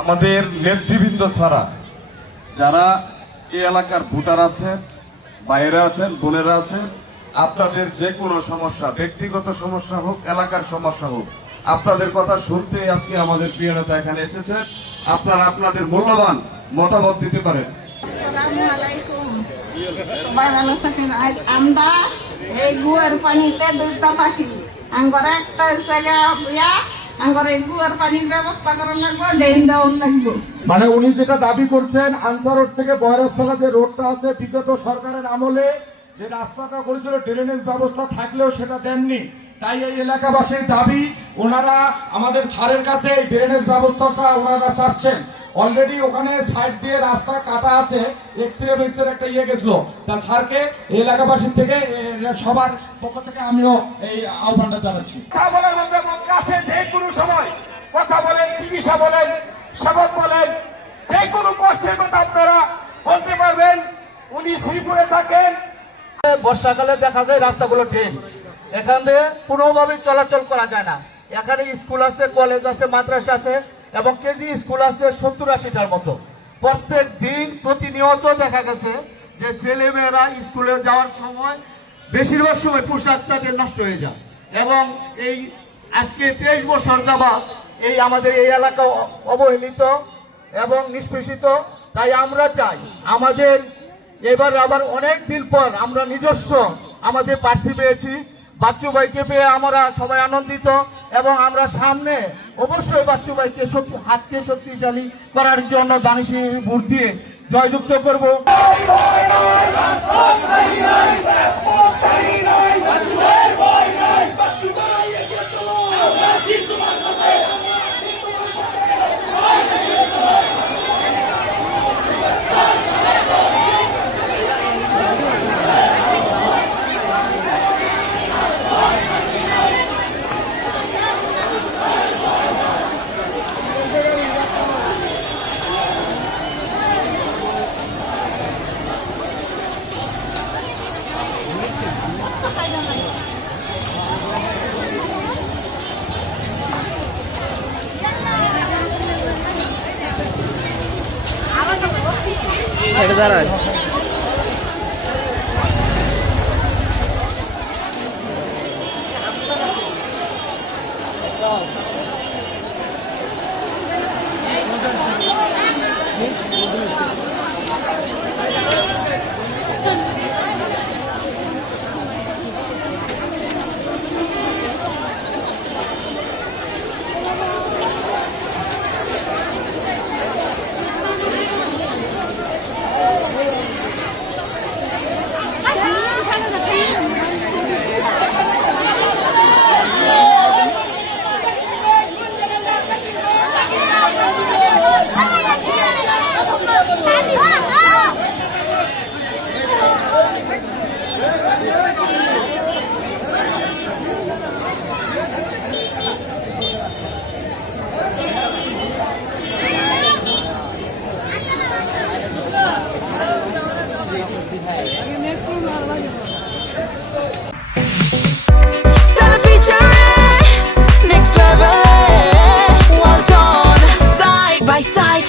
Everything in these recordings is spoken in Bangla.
আমাদের নেতৃবৃন্দ ছাড়া যারা এই এলাকার ভোটার আছে বাইরে আছেন, বোনেরা আছেন, আপনাদের যে কোনো সমস্যা, ব্যক্তিগত সমস্যা হোক, এলাকার সমস্যা হোক, আপনাদের কথা শুনতে আজকে আমাদের প্রিয় নেতা এখানে এসেছেন। আপনারা আপনাদের মূল্যবান মতামত দিতে পারেন। সবাই ভালো থাকেন। আজ আমরা এই গুয়ার পানিতে দুধটা পাঠি একটা জায়গা মানে উনি যেটা দাবি করছেন আনসার রোড থেকে বয়রাজতলা যে রোডটা আছে, বিগত সরকারের আমলে যে রাস্তাটা করেছিল ড্রেনেজ ব্যবস্থা থাকলেও সেটা দেননি। তাই এই এলাকাবাসীর দাবি, ওনারা আমাদের ছাড়ের কাছে এই ড্রেনেজ ব্যবস্থাটা ওনারা চাচ্ছেন। অলরেডি ওখানে সাইড দিয়ে রাস্তা কাটা আছে এক্সরে মেক্সের একটা ইয়ে গেছিল। তা ছাড়কে এলাকাবাসীর থেকে সবার পক্ষ থেকে আমিও এই আহ্বানটা জানাচ্ছি। মধ্যে যে কোনো সময় কথা বলেন চিকিৎসা বলেন শপথ বলেন যে কোনো কষ্টের কথা আপনারা বলতে পারবেন। উনি শ্রীপুরে থাকেন। বর্ষাকালে দেখা যায় রাস্তাগুলো ট্রেন এখান থেকে কোনোভাবে চলাচল করা যায় না। এখানে স্কুল আছে কলেজ আছে মাদ্রাসা আছে। এবং কেজি স্কুল আছে সত্তর আশিটার মতো। প্রত্যেক দিন প্রতিনিয়ত দেখা গেছে যে ছেলেমেয়েরা স্কুলে যাওয়ার সময় বেশিরভাগ সময় পোশাক তাদের নষ্ট হয়ে যায়। এবং এই আজকে তেইশ বছর যাবৎ এই আমাদের এই এলাকা অবহেলিত এবং নিষ্পেষিত। তাই আমরা চাই আমাদের এবার আবার অনেক দিন পর আমরা নিজস্ব আমাদের প্রার্থী পেয়েছি। বাচ্চু ভাইকে পেয়ে আমরা সবাই আনন্দিত এবং আমরা সামনে অবশ্যই বাচ্চু ভাইকে শক্তি, হাতকে শক্তিশালী করার জন্য দানিশী ভোট দিয়ে জয়যুক্ত করব। এটা দাঁড়ায়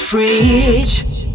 fridge.